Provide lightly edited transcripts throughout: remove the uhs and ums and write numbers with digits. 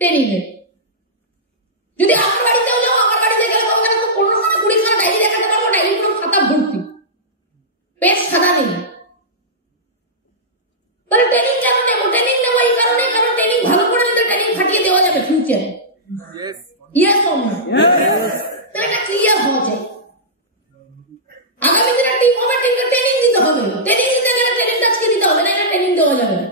Training এর। যদি আমার বাড়িতেও যাও, আমার বাড়িতে গেলে তো ওখানে তো 15খানা 20খানা ডায়েরি দেখাতে পারবো, ডায়েরি পুরো খাতা ভর্তি, পেজ সাদা নেই। তাহলে ট্রেনিং কেন নেবো? ট্রেনিং নেবো এই কারণে, কারণ ট্রেনিং ভালো করে নিতে ট্রেনিং খাটিয়ে দেওয়া যাবে ফিউচারে। Yes or no? তাহলে এটা ক্লিয়ার হওয়া চাই। আগামী দিনে টিম হবে, টিমকে ট্রেনিং দিতে হবে। ট্রেনিং দিতে গেলে ট্রেনিংটা আজকে দিতে হবে, না ট্রেনিং দেওয়া যাবে না।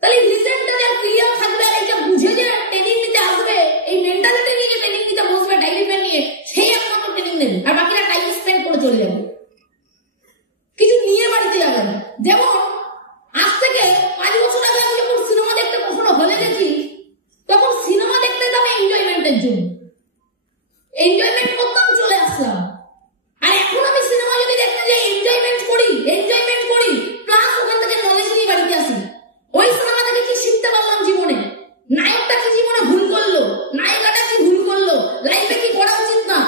তাহলে রিজেন্টটা যা ক্লিয়ার থাকবে, এটা বুঝে যে ট্রেনিং নিতে আসবে, এই মেন্টালিটি নিয়ে যে ট্রেনিং নিতে বসবে ডায়েরি পেন নিয়ে, সেই একমাত্র ট্রেনিং নেবে, আর বাকিরা টাইম স্পেন্ড করে চলে যাবে, কিছু নিয়ে বাড়িতে যাবে না। যেমন আজ থেকে 5 বছর আগে আমি যখন সিনেমা দেখতে কখনো হলে গেছি, তখন সিনেমা দেখতে যেতাম এনজয়মেন্টের জন্য, এনজয়মেন্ট করতাম, চলে আসলাম। আর এখন আমি সিনেমা যদি দেখতে যাই, এনজয়মেন্ট করি প্লাস ওখান থেকে নলেজ নিয়ে বাড়িতে আসি। ওই সিনেমা থেকে কি শিখতে পারলাম জীবনে, নায়কটা কি জীবনে ভুল করলো, নায়িকাটা কি ভুল করলো, লাইফে কি করা উচিত না,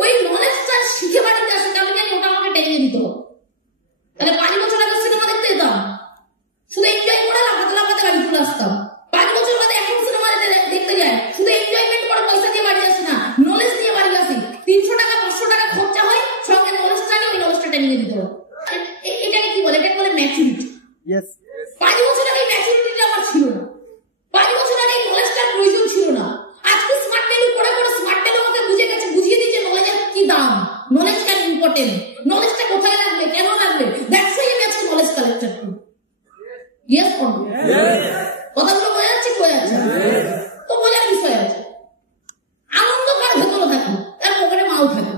ওই নলেজটা শিখে বাড়িতে আসি। আমি জানি ওটা আমাকে টেনে দিত। তাহলে 5 বছর আগে সিনেমা দেখতে যেতাম, শুধু এনজয় করে লাফাতে লাফাতে বাড়ি চলে আসতাম। 5 বছর বাদে এখন সিনেমা দেখতে যাই, শুধু এনজয়মেন্ট করে পয়সা দিয়ে বাড়ি আসি না, নলেজ দিয়ে বাড়ি আসি। 300 টাকা 500 টাকা খরচা হয়, সঙ্গে নলেজটা নিয়ে ওই নলেজটা টেনে দিতে হবে। এটাকে কি বলে? এটাকে বলে ম্যাচুরিটি। 5 বছর আগে ম্যাচুরিটিটা আমার ছিল না, 5 বছর আগে নলেজটার প্রয়োজন ছিল না। আজকে স্মার্ট ভ্যালু করে স্মার্ট ভ্যালু আমাকে বুঝিয়ে দিচ্ছে নলেজের কি দাম, নলেজ কেন ইম্পর্টেন্ট, নলেজটা কোথায় লাগবে, কেন লাগবে। দ্যাটস ওয়াই আমি আজকে নলেজ কালেক্টর করি। Yes or no? কথাগুলো বোঝা যাচ্ছে? তো বোঝার বিষয় আছে। আনন্দ কার ভেতরে থাকে? তার পকেটে মাল থাকে,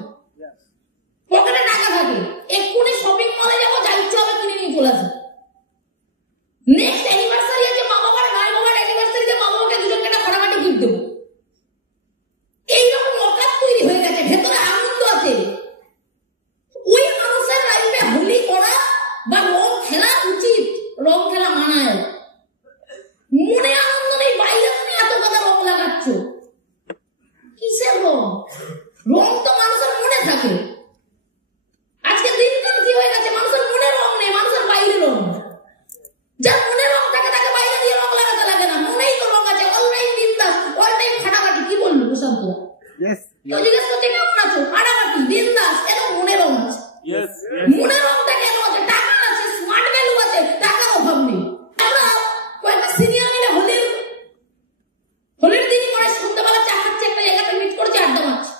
পকেটে টাকা থাকে, এক্ষুনি শপিং মলে যাবো, যা ইচ্ছা হবে কিনে নিয়ে চলে আসবো। নেক্সট অ্যানিভার্সারি আছে মা বাবার, অ্যানিভার্সারিতে মা বাবাকে দুজনকে একটা ফাটাফাটি গিফট দেবো। এইরকম অকাত তৈরি হয়ে গেছে, ভেতরে আনন্দ আছে। ওই মানুষের লাইফে হোলি করা বা রং খেলা উচিত, রং খেলা মানায়। মনে আনন্দ নেই, বাইরে তুমি এত কথা রং লাগাচ্ছ, কিসের রং? রং তো মানুষের মনে থাকে। আজকে দিনকাল কি হয়ে গেছে, মানুষের মনে রং নেই, মানুষের বাইরে রং। যার মনে রং থাকে তাকে বাইরে দিয়ে রং লাগাতে লাগে না, মনেই তো রং আছে। অল টাইম বিন্দাস, অল টাইম ফাটাফাটি। কি বললো প্রশান্ত? কেউ জিজ্ঞেস করছে কেমন আছো, ফাটাফাটি বিন্দাস, এত মনে রং আছে। মনে রংটা কেন আছে? টাকা আছে, স্মার্ট ভ্যালু আছে, টাকার অভাব নেই। আমরা কয়েকটা সিনিয়র মিলে হোলির দিনই পরে সন্ধ্যাবেলা চা খাচ্ছে, একটা জায়গাতে মিট করছে, আড্ডা মারছে।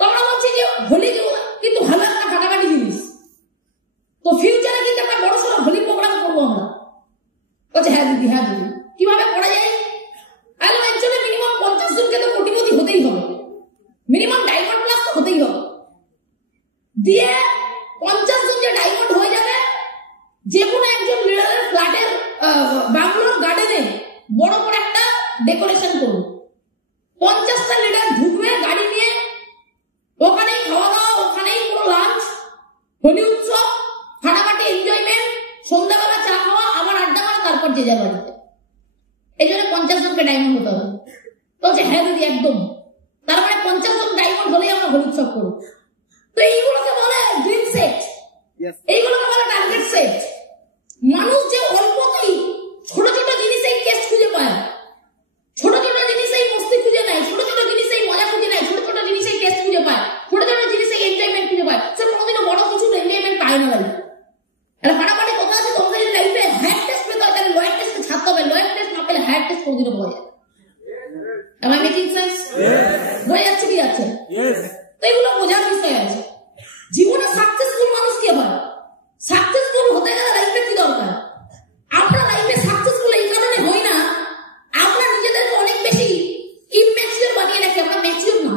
তোমরা বলছি যে হোলি কিন্তু ভালো একটা ফাটাফাটি জিনিস, তো ফিউচারে কিন্তু একটা বড় সড়ো হোলি প্রোগ্রাম করবো আমরা। বলছে হ্যাঁ দিদি, কিভাবে করা যায়? একজনে মিনিমাম 50 জনকে তো কোটিপতি হতেই হবে, মিনিমাম ডায়মন্ড প্লাস তো হতেই হবে। দিয়ে 50 জন যে ডায়মন্ড হয়ে যাবে, যে কোনো একজন লিডারের ফ্ল্যাটের বাংলোর গার্ডেনে বড় করে একটা ডেকোরেশন করবো। 50টা লিডার ঢুকবে গাড়ি নিয়ে, ওখানেই খাওয়া দাওয়া, ওখানেই পুরো লাঞ্চ, হোলি উৎসব, ফাটাফাটি এনজয়মেন্ট, সন্ধ্যাবেলা চা খাওয়া, আবার আড্ডা মারা, তারপর যে যা বাড়িতে। এই জন্য 50 জনকে ডায়মন্ড হতে হবে। তো হ্যাঁ দিদি একদম, তার মানে 50 জন ডায়মন্ড হলেই আমরা হোলি উৎসব করবো। তো এইগুলোকে বলে ড্রিম সেট, এইগুলোকে বলে টার্গেট সেট। মানুষ যে অল্পতেই ছোট ছোট জিনিসেই টেস্ট খুঁজে পায়, ছোট ছোট জিনিসেই মস্তি খুঁজে নেয়, ছোট ছোট জিনিসেই মজা খুঁজে নেয়, ছোট ছোট জিনিসেই টেস্ট খুঁজে পায়, ছোট ছোট জিনিসেই এনজয়মেন্ট খুঁজে পায়, সে কোনোদিনও বড় কিছু এনজয়মেন্ট পায় না। এটা ফাটাফাটি কথা আছে, তোমাদের লাইফে হায়ার টেস্ট পেতে হয়, তাহলে লোয়ার টেস্টে ছাড়তে হবে। লোয়ার টেস্ট না পেলে হায়ার টেস্ট কোনোদিনও পাওয়া যায়। Am I making sense? বোঝা যাচ্ছে কি যাচ্ছে? তো এগুলো বোঝার বিষয় আছে। জীবনে সাকসেসফুল মানুষ কে হয়? সাকসেসফুল হতে গেলে লাইফে কি দরকার? আমরা লাইফে সাকসেসফুল এই কারণে হই না, আমরা নিজেদেরকে অনেক বেশি ইমম্যাচিউর বানিয়ে রাখি। আমরা ম্যাচিউর না,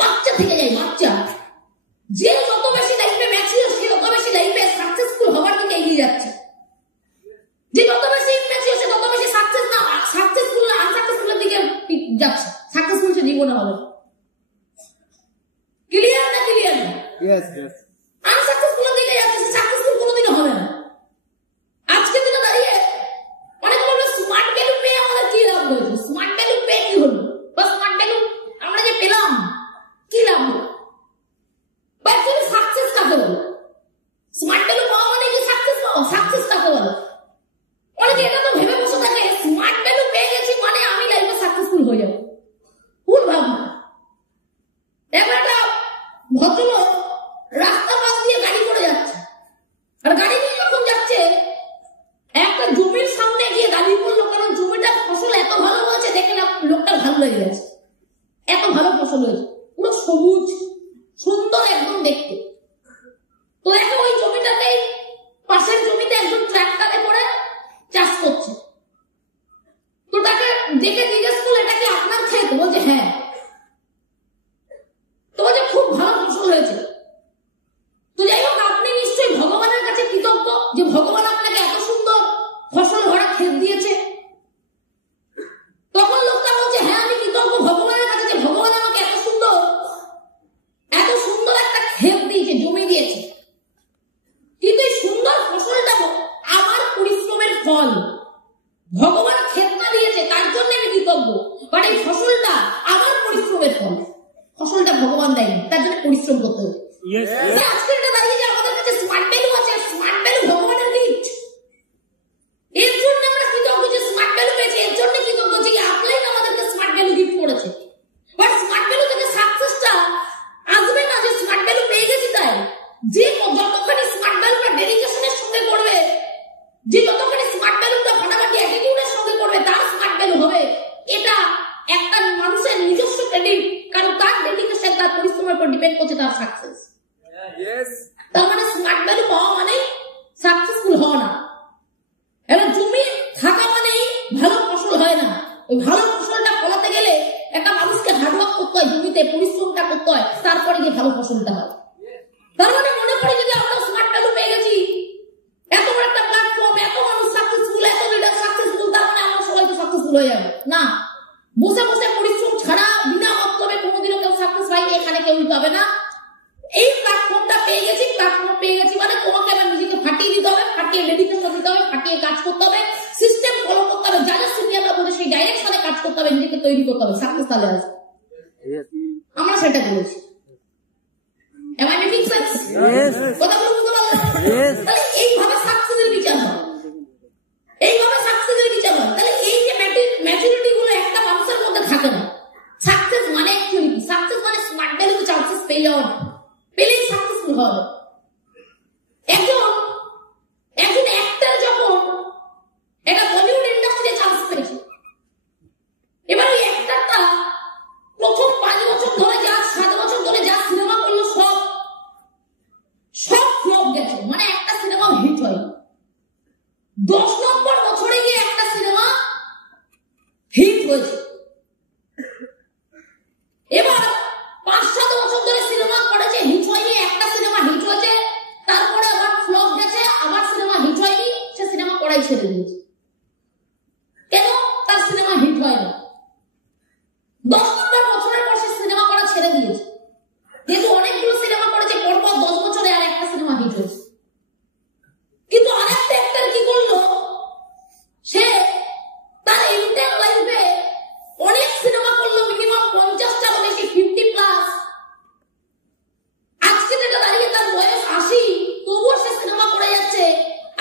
বাচ্চা থেকে যাই, বাচ্চা। যে যত বেশি লাইফে ম্যাচিউর, সে তত বেশি লাইফে সাকসেসফুল হওয়ার দিকে এগিয়ে যাচ্ছে। যে যত বেশি ইমম্যাচিউর, সে তত বেশি সাকসেসফুল না আনসাকসেসফুলের দিকে যাচ্ছে। সাকসেসফুল সে জীবনে হবে। ক্লিয়ার না? ক্লিয়ার না? আনসাকসেসফুলের দিকে যাচ্ছে, সাকসেসফুল কোনোদিনও হবে না। আজকে দিনে দাঁড়িয়ে অনেক বলবে স্মার্ট ভ্যালু পেয়ে আমাদের কি লাভ হয়েছে? স্মার্ট ভ্যালু পেয়ে কি হলো, বা স্মার্ট ভ্যালু আমরা যে পেলাম কি লাভ হলো, বা অ্যাকচুয়ালি সাকসেস কাকে বলে? স্মার্ট ভ্যালু পাওয়া মানে কি সাকসেস পাওয়া? সাকসেস কাকে বলে? অনেকে এটা তো ভেবে বসে থাকে স্মার্ট ভ্যালু পেয়ে গেছে ক্ষেত দিয়েছে, তখন লোকটা বলছে হ্যাঁ আমি কৃতজ্ঞ ভগবানের কাছে যে ভগবান আমাকে এত সুন্দর একটা ক্ষেত দিয়েছে, জমি দিয়েছে, কিন্তু এই সুন্দর ফসলটা আমার পরিশ্রমের ফল। ভগবান ক্ষেত না দিয়েছে তার জন্য আমি কৃতজ্ঞ, বাট এই ফসলটা আমার পরিশ্রমের ফল, ফসলটা ভগবান দেয়নি, তার জন্য পরিশ্রম করতে হবে। আজকে এটা দাঁড়িয়ে যে আমাদের কাছে স্মার্ট ভ্যালু আছে, স্মার্ট ভ্যালু ভগবানের গিফট, এর জন্য আমরা কৃতজ্ঞ যে স্মার্ট ভ্যালু পেয়েছি, এর জন্য কৃতজ্ঞ যে আপলাইন আমাদেরকে স্মার্ট ভ্যালু গিফট করেছে। বাট স্মার্ট ভ্যালু থেকে সাকসেসটা আসবে না যে স্মার্ট ভ্যালু পেয়ে গেছি তাই। যে যতখানি স্মার্ট ভ্যালুটা ডেডিকেশনের সঙ্গে করবে, যে যতখানি স্মার্ট ভ্যালুটা ফাটাফাটি অ্যাটিটিউডের সঙ্গে করবে, তার স্মার্ট ভ্যালু হবে। এটা একটা মানুষের নিজস্ব ক্রেডিট, কারণ তার ডেডিকেশন তার পরিশ্রমের উপর ডিপেন্ড করছে তার সাকসেস। তার মানে স্মার্ট ভ্যালু পাওয়া মানে সাকসেসফুল হওয়া না। এবার জমি থাকা মানেই ভালো ফসল হয় না, ওই ভালো ফসলটা ফলাতে গেলে একটা মানুষকে হার্ডওয়ার্ক করতে হয়, জমিতে পরিশ্রমটা করতে হয়, তারপরে গিয়ে ভালো ফসলটা হয়। তার মানে মনে করি যে আমরা স্মার্ট ভ্যালু পেয়ে গেছি, এত বড় একটা প্ল্যাটফর্ম, এত মানুষ সাকসেসফুল, এত লিডার সাকসেসফুল, তার মানে আমরা সবাই তো সাকসেসফুল হয়ে যাবে না। বসে বসে পরিশ্রম ছাড়া বিনা মতলবে কোনোদিনও কেউ সাকসেস হয়নি, এখানে কেউ পাবে না। এই প্ল্যাটফর্মটা পেয়ে গেছি, প্ল্যাটফর্ম পেয়ে গেছি মানে তোমাকে আবার নিজেকে ফাটিয়ে দিতে হবে, ফাটিয়ে ডেডিকেশন দিতে হবে, ফাটিয়ে কাজ করতে হবে, সিস্টেম ফলো করতে হবে, যারা সিনিয়ররা বলে সেই ডাইরেকশনে কাজ করতে হবে, নিজেকে তৈরি করতে হবে, সাকসেস তাহলে আসবে। আমরা সেটা বলেছি। Am I making sense? কথাগুলো বুঝতে পারলেন? তাহলে এইভাবে সাকসেসের বিচার হয়, এইভাবে সাকসেসের বিচার হয়। তাহলে এই যে ম্যাচুরিটি গুলো একটা মানুষের মধ্যে থাকে না। সাকসেস মানে অ্যাকচুয়ালি কি? সাকসেস মানে স্মার্ট ভ্যালু চান্সেস পেয়ে যাওয়া, পেলেই সাকসেসফুল হবে। একজন অ্যাক্টর যখন একটা বলিউড ইন্ডাস্ট্রিতে চান্স পেয়েছে, এবার ওই অ্যাক্টরটা প্রথম 5 বছর ধরে যা 7 বছর ধরে যা সিনেমা করলো সব ফ্লপ গেছে, মানে একটা সিনেমা হিট হয়। 10 নম্বর বছরে গিয়ে একটা সিনেমা হিট হয়েছে। এবার 5-7 বছর ধরে সিনেমা করেছে, হিট হয়নি, একটা সিনেমা হিট হয়েছে, তারপরে আবার ফ্লপ গেছে, আবার সিনেমা হিট হয়নি, সে সিনেমা করাই ছেড়ে দিয়েছে। কেন? তার সিনেমা হিট হয়নি। 10 নম্বর বছরের পর সে সিনেমা করা ছেড়ে দিয়েছে, যেহেতু অনেকগুলো সিনেমা করেছে, পরপর 10 বছরে আর একটা সিনেমা হিট হয়েছে। কিন্তু আরেকটা অ্যাক্টর কি করলো, সে তার এন্টায়ার লাইফে অনেক সিনেমা করলো, মিনিমাম 50টার বেশি, 50+। আজকে থেকে দাঁড়িয়ে তার বয়স 80, তবুও সে সিনেমা করে যাচ্ছে।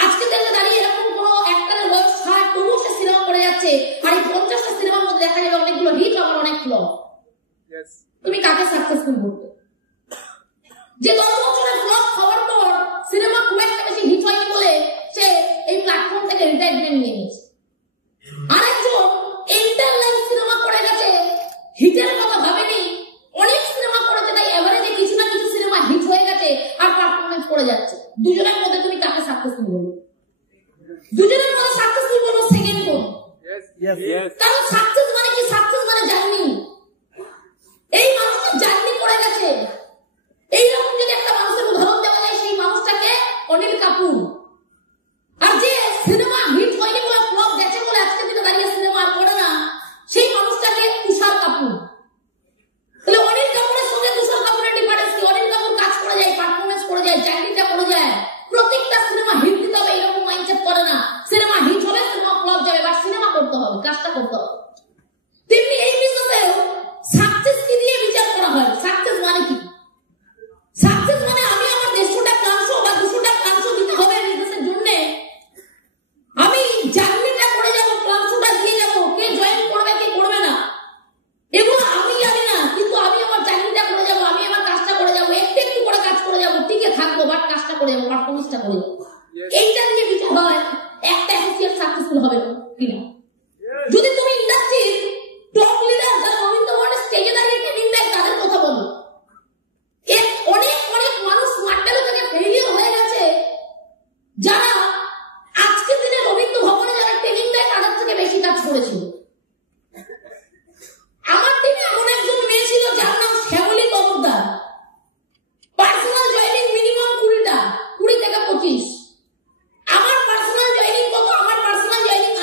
আজকে থেকে দাঁড়িয়ে এরকম কোনো অ্যাক্টরের বয়স 60, তবুও সে সিনেমা করে যাচ্ছে। আর এই 50টা সিনেমার মধ্যে দেখা যাবে অনেকগুলো হিট, আবার অনেক ফ্লপ। তুমি কাকে সাকসেসফুল বলবে? যে 10 বছরের ফ্লপ খাওয়ার পর সিনেমা খুব একটা বেশি হিট হয়নি বলে সে এই প্ল্যাটফর্ম থেকে রিটায়ারমেন্ট নিয়ে নিয়েছে। আরেকজন এন্টার লাইফ সিনেমা করে গেছে, হিটের কথা ভাবেনি, অনেক সিনেমা করেছে, তাই এভারেজে কিছু না কিছু সিনেমা হিট হয়ে গেছে আর পারফরমেন্স করে যাচ্ছে। দুজনের মধ্যে তুমি কাকে সাকসেসফুল বলবে? দুজনের মধ্যে সাকসেসফুল বলবো সেকেন্ড কোন। কারণ সাকসেস মানে কি? সাকসেস মানে জার্নি। এই মানুষটা জার্নি করে গেছে। এইরকম যদি একটা মানুষের উদাহরণ দেওয়া যায়, সেই মানুষটাকে অনিল কাপুর। আর যে সিনেমা হিট হয়নি বলে, ফ্লপ গেছে বলে আজকে দিনে দাঁড়িয়ে সিনেমা আর করে না, সেই মানুষটাকে তুষার কাপুর। তাহলে অনিল কাপুরের সঙ্গে তুষার কাপুরের ডিফারেন্স কি? অনিল কাপুর কাজ করে যায়, পারফরমেন্স করে যায়, জার্নিটা করে যায়। প্রত্যেকটা সিনেমা হিট দিতে হবে এরকম মাইন্ডসেট করে না। সিনেমা হিট হবে, সিনেমা ফ্লপ যাবে, বাট সিনেমা করতে হবে, কাজটা করতে হবে। তেমনি এই বিজনেসেও সাকসেস কি দিয়ে বিচার করা হয়? সাকসেস মানে কি? সাকসেস মানে আমি আমার 150টা ক্লান্স বা 200টা ক্লান্স দিতে হবে বিজনেসের জন্য। আমি জার্নিটা করে যাব, ক্লান্সটা দিয়ে যাব, কে জয়েন করবে কে করবে না এগুলো আমি জানি না, কিন্তু আমি আমার জার্নিটা করে যাব, আমি আমার কাজটা করে যাব, একটু একটু করে কাজ করে যাব, টিকে থাকবো, বাট কাজটা করে যাব, পারফরমেন্সটা করে যাব। এইটা দিয়ে বিচার হয় একটা অ্যাসোসিয়েট সাকসেসফুল হবে কিনা। যদি তুমি ইন্ডাস্ট্রির টপ লিডার যারা রবীন্দ্র ভবনের স্টেজে দাঁড়িয়ে ট্রেনিং দেয় তাদের কথা বলো, অনেক অনেক মানুষ স্মার্ট ভ্যালু থেকে ফেলিয়ার হয়ে গেছে, যারা আজকের দিনে রবীন্দ্র ভবনে যারা ট্রেনিং দেয় তাদের থেকে বেশি কাজ করেছিল। আমার টিমে এমন একজন মেয়ে ছিল যার নাম Shyamali Tarafdar. Personal joining minimum 20টা, 20 থেকে 25। আমার পার্সোনাল জয়েনিং কত? আমার পার্সোনাল জয়েনিং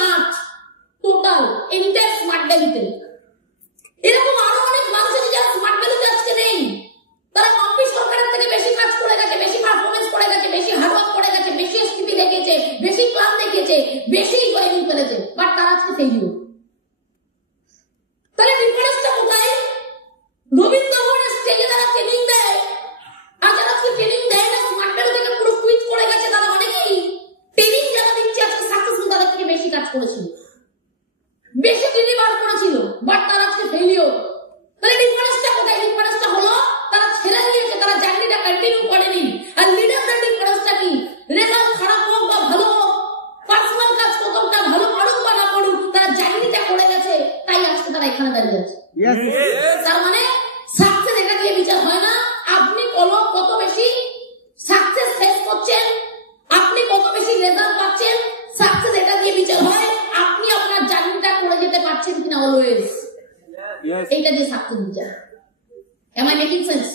রেখেছে, বেশি জয়নিং করেছে, বাট তারা আজকে ফেলিও। তাহলে ডিফারেন্সটা কোথায়? রবীন্দ্র ভবনের স্টেজে তারা ট্রেনিং দেয়, আর যারা আজকে ট্রেনিং দেয় না, স্মার্ট ভ্যালু থেকে পুরো সুইচ করে গেছে, তারা অনেকেই ট্রেনিং যারা দিচ্ছে আজকে সাকসেসফুল তাদের থেকে বেশি কাজ করেছিল, বেশি ডেলিভার করেছিল, বাট তারা আজকে ফেলিও। তাহলে ডিফারেন্সটা কোথায়? ডিফারেন্সটা হলো তারা ছেড়ে দিয়েছে, তারা জার্নিটা কন্টিনিউ করেনি। আর লিডারদের ডিফারেন্সটা কি? রেজাল্ট খারাপ হোক বা ভালো হোক, পার্সোনাল কাজ কতটা ভালো করুক বা না করুক, তারা জার্নিটা করে গেছে, তাই আজকে তারা এখানে দাঁড়িয়ে আছে। তার মানে সাকসেস এটা দিয়ে বিচার হয় না আপনি কত বেশি সাকসেস ফেস করছেন, আপনি কত বেশি রেজাল্ট পাচ্ছেন। সাকসেস এটা দিয়ে বিচার হয় আপনি আপনার জার্নিটা করে যেতে পারছেন কিনা অলওয়েজ, এইটা দিয়ে সাকসেস বিচার। Am I making sense?